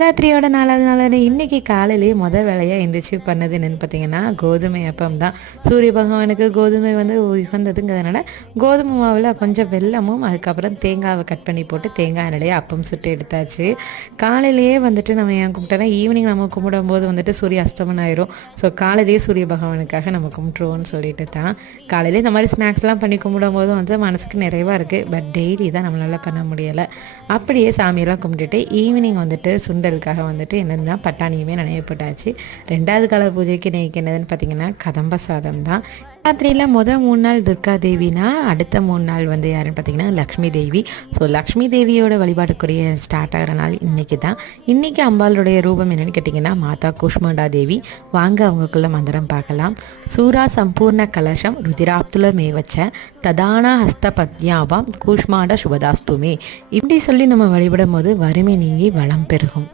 ராத்திரியோட 4வது நாளான இன்னைக்கு காலையிலேயே வேலையாக எந்திரிச்சு பண்ணது என்னென்னு பார்த்தீங்கன்னா கோதுமை அப்பம் தான். சூரிய பகவானுக்கு கோதுமை வந்து உகந்ததுங்கிறதுனால கோதுமை மாவில் கொஞ்சம் வெல்லமும் அதுக்கப்புறம் தேங்காவை கட் பண்ணி போட்டு தேங்காய் எண்ணெயிலேயே அப்பம் சுட்டு எடுத்தாச்சு. காலையிலேயே வந்துட்டு நம்ம ஏன் கும்பிட்டோன்னா ஈவினிங் நம்ம கும்பிடும்போது வந்துட்டு சூரிய அஸ்தமனம் ஆயிரும். ஸோ காலையிலேயே சூரிய பகவானுக்காக நம்ம கும்பிட்ருவோம்னு சொல்லிட்டு தான் காலையிலேயே இந்த மாதிரி ஸ்நாக்ஸ்லாம் பண்ணி கும்பிடும்போது வந்து மனசுக்கு நிறைவாக இருக்குது. பட் டெய்லி தான் நம்மளால் பண்ண முடியலை. அப்படியே சாமியெல்லாம் கும்பிட்டுட்டு ஈவினிங் வந்துட்டு சுண்டலுக்காக வந்துட்டு என்னென்னா பட்டாணியுமே நனையப்பட்டாச்சு. 2வது கால பூஜைக்கு இன்றைக்கி என்னதுன்னு பார்த்தீங்கன்னா கதம்ப சாதம் தான். ராத்திரியில் 3 நாள் துர்கா தேவினா அடுத்த 3 நாள் வந்து யாருன்னு பார்த்தீங்கன்னா லக்ஷ்மி தேவி. ஸோ லக்ஷ்மி தேவியோட வழிபாட்டுக்குரிய ஸ்டார்ட் ஆகிற நாள் இன்றைக்கி தான். இன்றைக்கி அம்பாளுடைய ரூபம் என்னென்னு கேட்டிங்கன்னா மாதா கூஷ்மாண்டா தேவி. வாங்க அவங்களுக்குள்ள மந்திரம் பார்க்கலாம். சூரா சம்பூர்ண கலசம் ருதிராப்துல மேவச்ச ததானா ஹஸ்த பத்யாவாம் கூஷ்மாண்ட சுபதாஸ்துமே. இப்படி சொல்லி நம்ம வழிபடும் போது வறுமை நீங்கி வளம் பெருகும்.